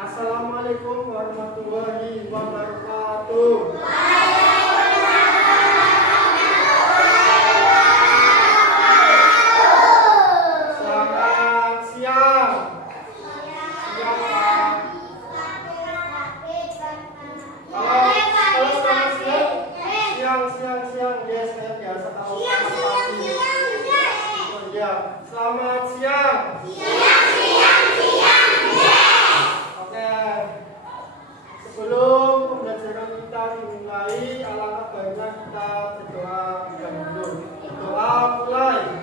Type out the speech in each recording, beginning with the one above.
Assalamualaikum warahmatullahi wabarakatuh. Selamat siang. Kalau selamat siang dia saya biasa tahu pagi. Oh iya, selamat siang. Oke. Sebelum pembelajaran kita dimulai, alangkah baiknya kita berdoa dahulu. Doa mulai.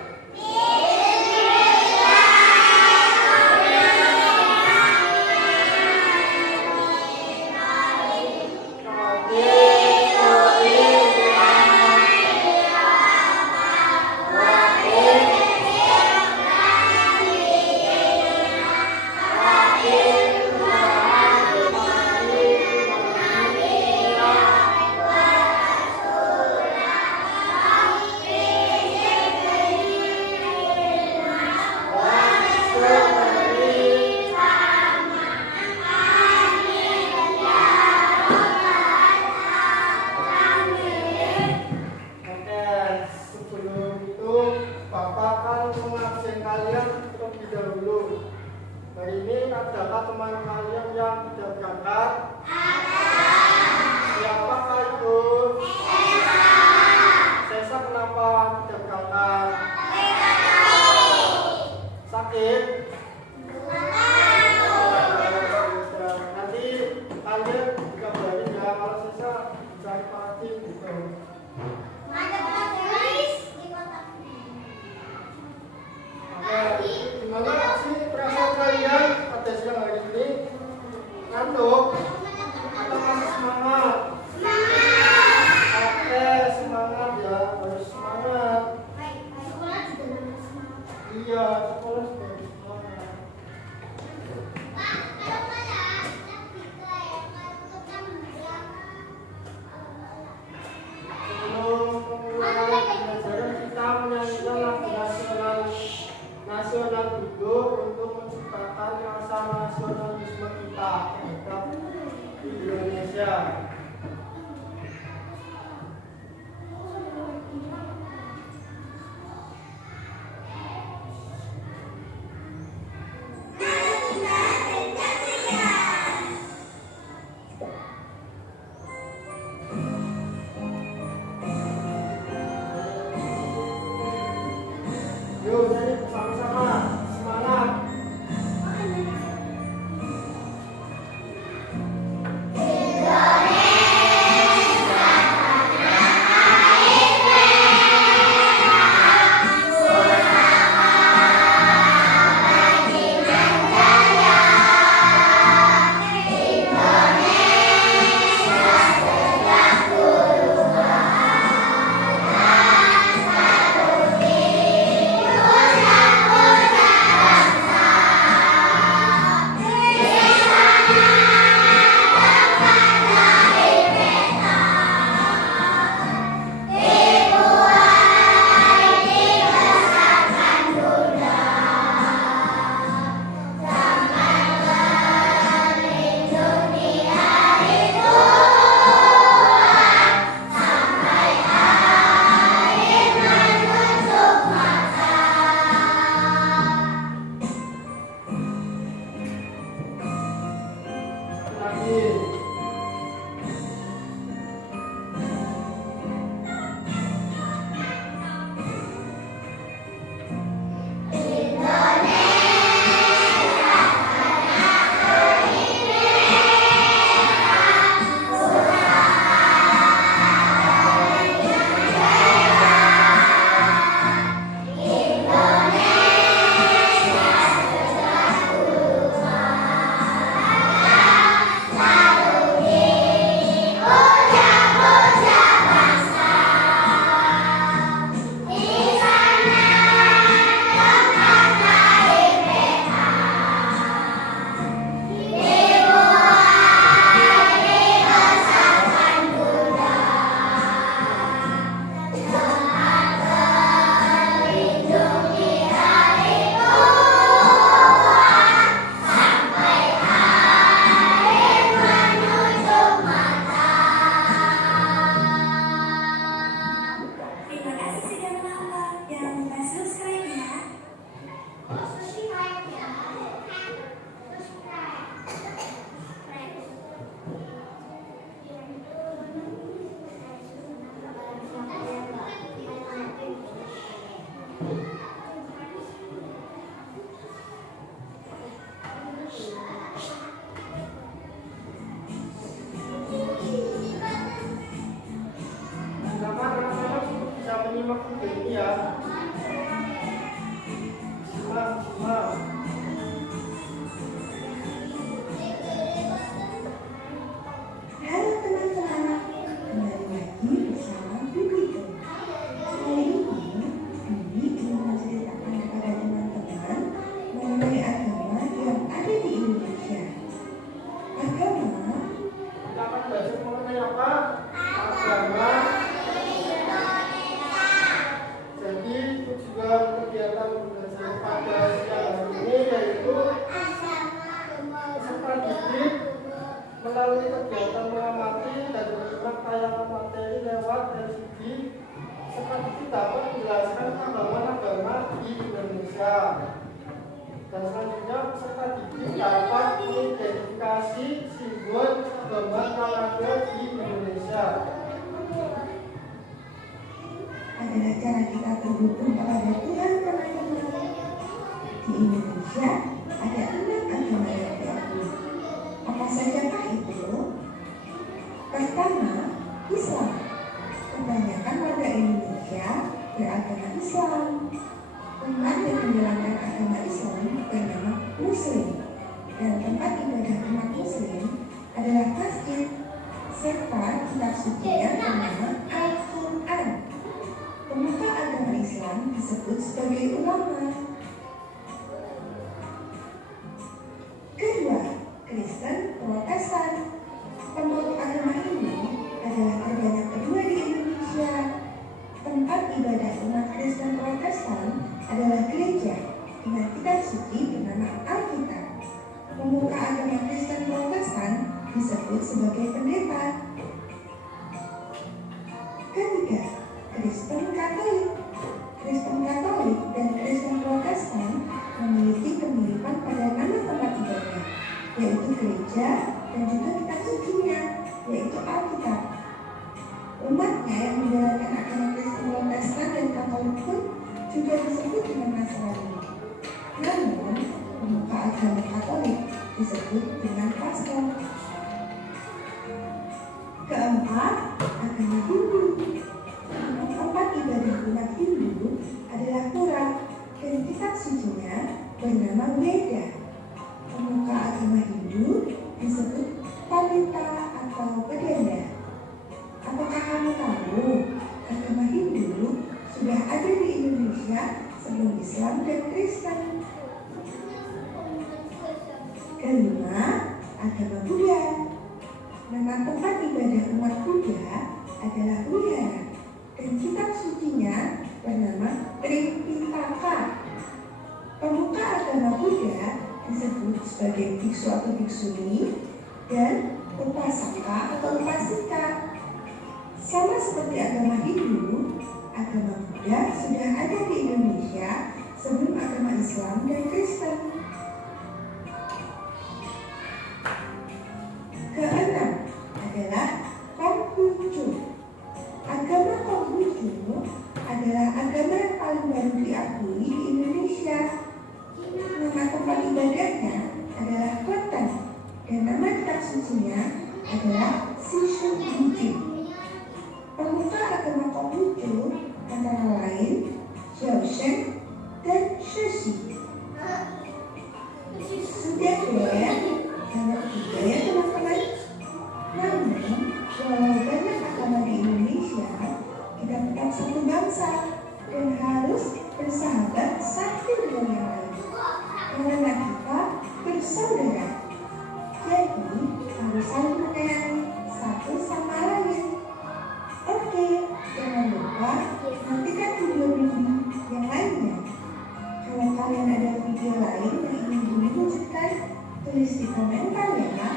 Hari ini adakah teman kalian yang tidak berangkat? Siapakah itu? Sesa kenapa tidak berangkat? Sakit? Nanti kalian dikabarin ya kalau Sesa cari pagi gitu. Gimana sih perasaan kalian pada siang hari ini? Ngantuk? Atau masih semangat? Oke, semangat ya, harus semangat. Iya, sekolah juga harus semangat. Sebelum memulai pembelajaran kita menyanyikan lagu nasional duduk untuk menciptakan rasa nasionalisme kita terhadap Indonesia. Yuk, nyanyi bersama-sama. Semangat. adalah cara kita berhubung kepada Tuhan, teman-teman. Di Indonesia ada 6 agama yang diakui. Apa sajakah itu? Pertama, Islam. Kebanyakan warga Indonesia beragama Islam. Umat yang menjalankan agama Islam bernama Muslim, dan tempat ibadah umat Muslim adalah masjid serta kitab sucinya bernama Al-Quran. Pemuka agama Islam disebut sebagai ulama. Kedua, Kristen Protestan. Pemeluk agama Hindu adalah terbanyak kedua di Indonesia. Tempat ibadah umat Kristen Protestan adalah gereja dengan kitab suci bernama Alkitab. Pemuka agama Kristen Protestan disebut sebagai pendeta. Ketiga, Kristen Katolik. Kristen Katolik dan Kristen Protestan memiliki kemiripan pada nama tempat ibadah, yaitu gereja dan juga kitab sucinya, yaitu Alkitab. Umatnya yang menjalankan agama Kristen Protestan dan Katolik pun juga disebut dengan Nasrani. Namun, pemuka agama Katolik disebut dengan pastor. Keempat, agama Hindu. Tempat ibadah umat Hindu adalah Quran dan kitab sucinya bernama Weda. Pemuka agama Hindu disebut Talita atau pedenda. Apakah kamu tahu agama Hindu sudah ada di Indonesia sebelum Islam dan Kristen? Kelima, agama Buddha. Nama tempat ibadah umat Buddha adalah Wihara dan kitab sucinya bernama Tripitaka. Pemuka agama Buddha disebut sebagai biksu atau biksuni dan upasaka atau upasika. Sama seperti agama Hindu, agama Buddha sudah ada di Indonesia sebelum agama Islam dan Kristen. Keenam adalah Konghucu. Agama Konghucu adalah agama yang paling baru diakui di Indonesia. Nama tempat ibadahnya adalah Kleten dan nama kitab sucinya adalah Shishu Buji. Pemuka agama Konghucu antara lain Xiaoshen dan Shishi. Sudah ya, sangat juga ya teman-teman. Namun, walau banyak agama di Indonesia, kita tetap satu bangsa dan harus bersahabat satu dengan yang lain. Karena kita bersaudara, jadi harus saling menyayangi satu sama lain. Oke, jangan lupa nantikan video-video yang lainnya. Kalau kalian ada video lain yang ingin Budi wujudkan, tulis di komentar ya.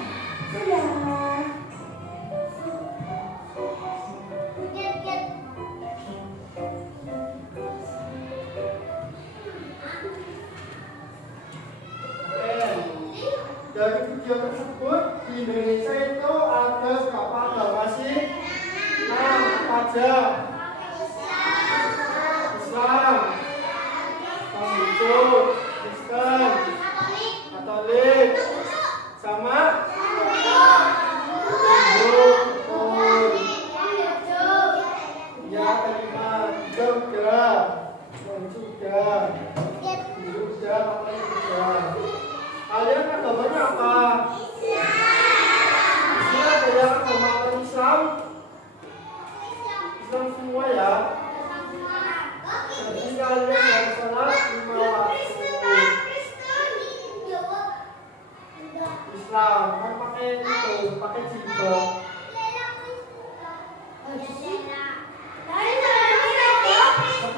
Dadah. Dari video tersebut di Indonesia itu ada berapa agama sih? 6 aja. Islam, Konghucu, Kristen, Katolik, sama Hindu. Ya, kelima juga. Kalian agamanya apa? Islam. Ada yang agama Islam? Islam semua ya. Jadi kalian harus sholat 5 waktu. Islam kan pakai itu, pakai jilbab.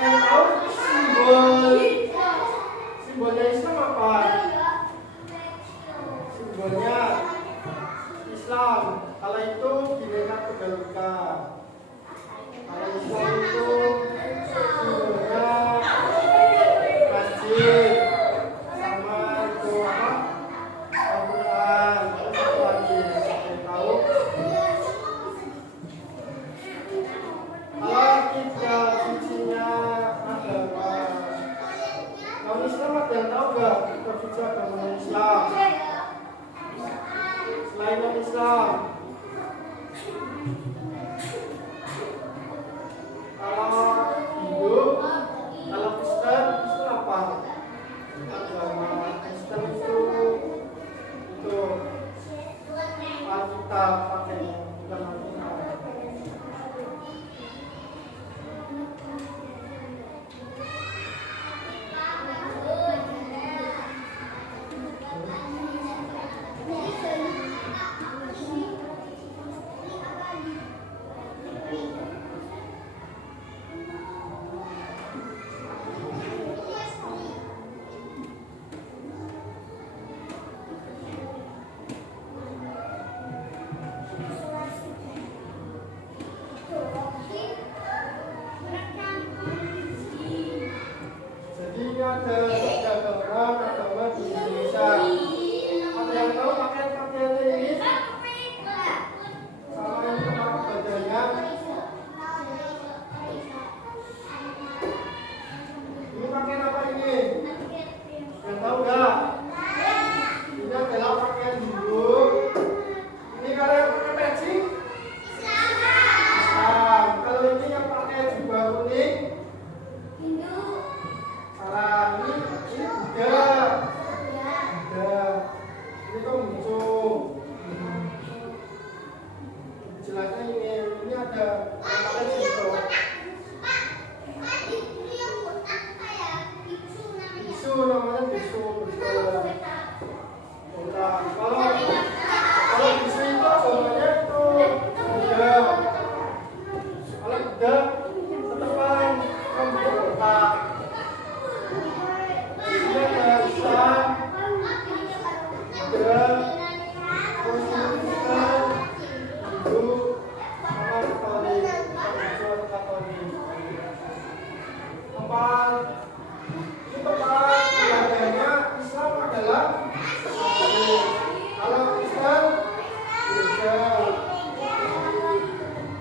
Kalian tahu simbolnya Islam apa? Simbolnya Islam. Kalau itu Bhinneka Tunggal Ika. Kalau Islam itu simbolnya masjid sama itu apa? Al-Quran. Terus apa lagi? Saya tahu. Kalau kita sucinya lain non Islam. Kalau Hindu, kalau Kristen itu apa? Agama Kristen itu Alkitab pakainya, bukan Alkitab. Agama di Indonesia. Ada yang tahu pakaian ini? Sama yang tempat ibadahnya. Ini pakaian apa ini? Yang tahu nggak? Ini adalah pakaian Hindu. Ini kalau yang pakai peci? Islam. Kalau ini yang pakai jubah kuning? Salah. Ini Buddha. Ini Konghucu. Jelasnya ini ada pakai situ. Biksu namanya biksu. Kalau biksu itu agamanya itu Buddha. Kalau Buddha setepan membentuk kotak. Ini ada Islam, Buddha, Kristen, Hindu, sama Katolik, Katolik. Tempat ibadahnya Islam adalah Katolik. Kalau Kristen, Buddha.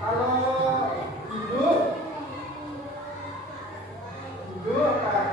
Kalau Hindu apa?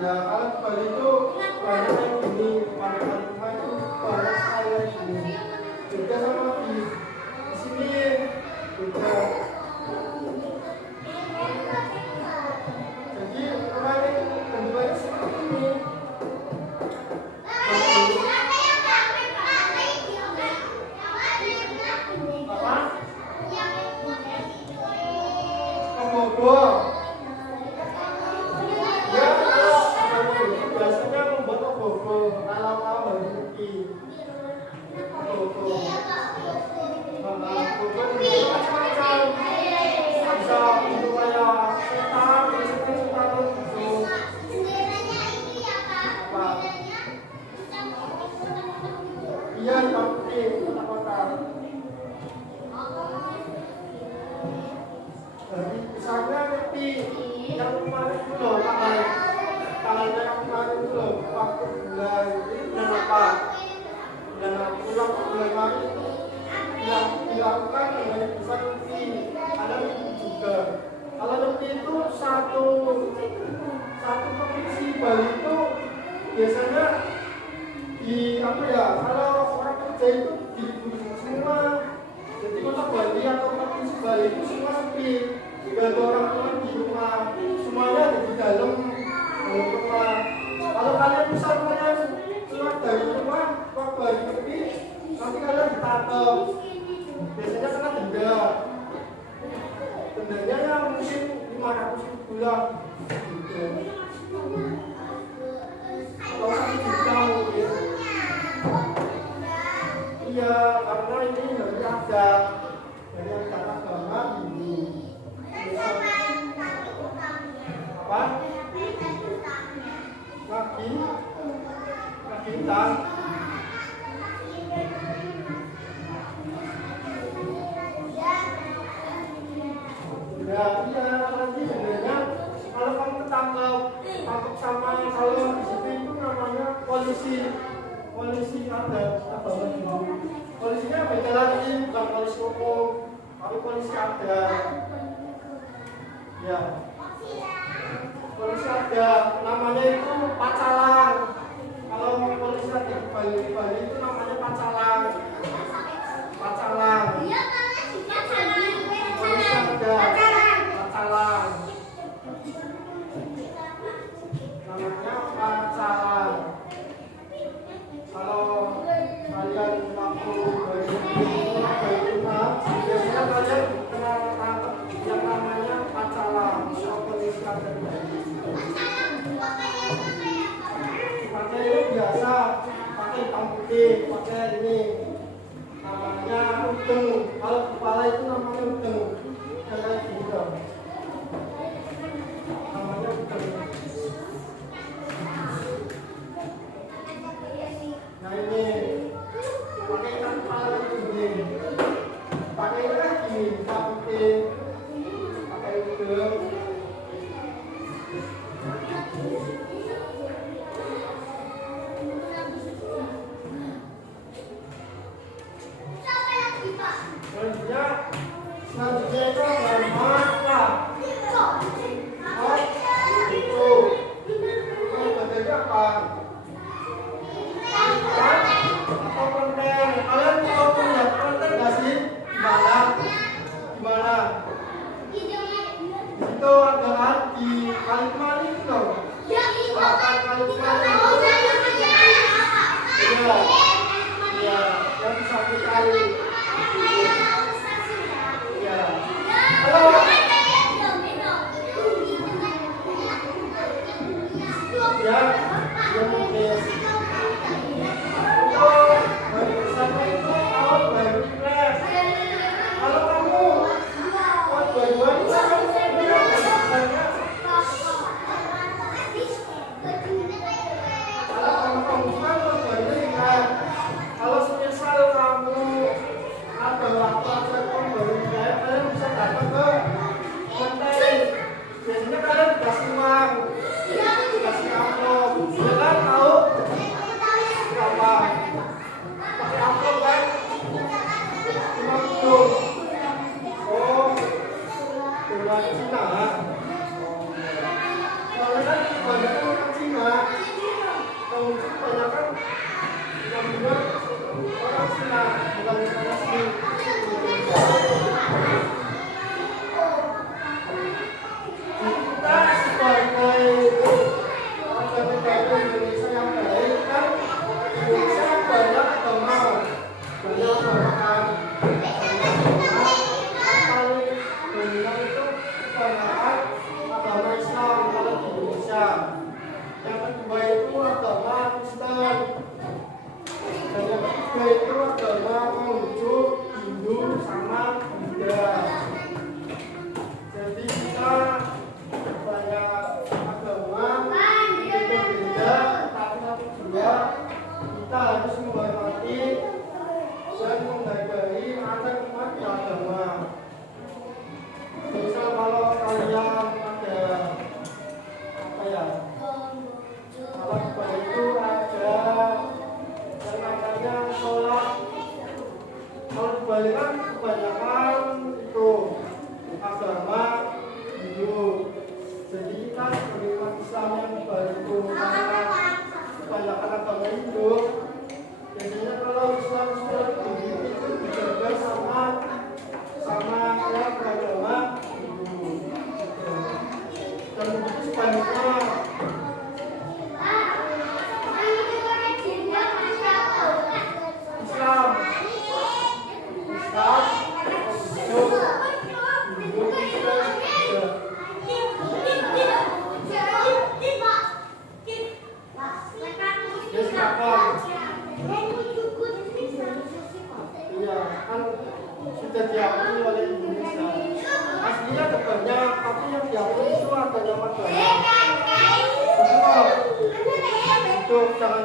Ya kalau di Bali itu banyak kayak gini, pakai rumah itu banyak sekali kayak gini. Beda sama di sini, beda. Jadi rumah ini bentukannya seperti ini. Apa? Kebobo. Ya, biasanya membuat kebobo. Kalau kamu baru pergi, kebobo. Kebobo itu macam-macam. Bisa untuk kayak setan, setan itu. Apa? Iya, tapi kotak-kotak. Jadi misalnya ngerti yang kemarin itu loh, tanggalnya yang kemarin itu loh, waktu bulan ini bulan apa? Bulan pulang bulan Maret itu dilakukan dengan bisa ngerti, ada ngerti juga. Kalau ngerti itu satu provinsi Bali itu biasanya di apa ya? Kalau orang kerja itu diburu semua. Jadi kota Bali atau provinsi Bali itu semua sepi. Gak ada orang tua di rumah, semuanya ada di dalam rumah. Kalau kalian misalnya keluar dari rumah waktu hari sepi, nanti kalian ditangkap. Biasanya kena denda. Dendanya ya mungkin 500 bulan. Atau 1 juta mungkin. Iya, karena ini dari adat agama ini. Apa? Lagi hutan. Ya, iya, nanti sebenarnya kalau kamu ketangkep sama kalau di situ itu namanya polisi ada apa lagi? Polisinya beda lagi, bukan polisi umum, tapi polisi ada. Ya, polisi ada, namanya itu pacalang. Kalau polisi ada di Bali itu namanya pacalang. Polisi ada, pacalang. Namanya pacalang. Kalau kalian waktu dari rumah, biasanya kalian kena tangkap yang namanya pacalang. Polisi ada di Bali. Pakai ini biasa, pakai hitam putih, pakai ini namanya udeng. Kalau kepala itu namanya udeng, kayak gitu. Namanya udeng. Nah ini pakai ikan kepala ini, pakai ini lagi hitam putih, pakai udeng. Selanjutnya itu adalah mata. Itu bentuknya apa? Atau konten. Kalian mau punya konten nggak sih? Gimana? Itu adalah di Kalimantan itu loh. Iya, yang bisa dikali. Halo. Ya, mungkin. Baru bersama itu awal baru fresh. Kalau kamu dua-duanya kamu kalau kamu kan dua-duanya ingat. Kalau semisal kamu ada waktu aja kamu baru ingat, kalian bisa datang ke konten. Biasanya kalian dikasih uang, dikasih amplop, ya kan tahu? Indonesia. Yang kedua itu agama Kristen. Dan yang ketiga itu agama Konghucu, Hindu, sama Buddha. Jadi kita banyak agama yang berbeda, tapi satu jua kita harus menghormati dan menghargai antar umat beragama. Misal kalau kalian ada apa ya? Kalau itu ada yang namanya sholat. Kalau dibalikan kebanyakan itu agama Hindu. Jadi kita sebagai umat Islam yang baru kebanyakan agama Hindu. Biasanya kalau Islam sudah itu dijaga sama ya beragama Hindu. Dan begitu sebaliknya. Sudah diakui oleh Indonesia. Aslinya ada banyak, tapi yang diakui itu ada yang banyak. Untuk jangan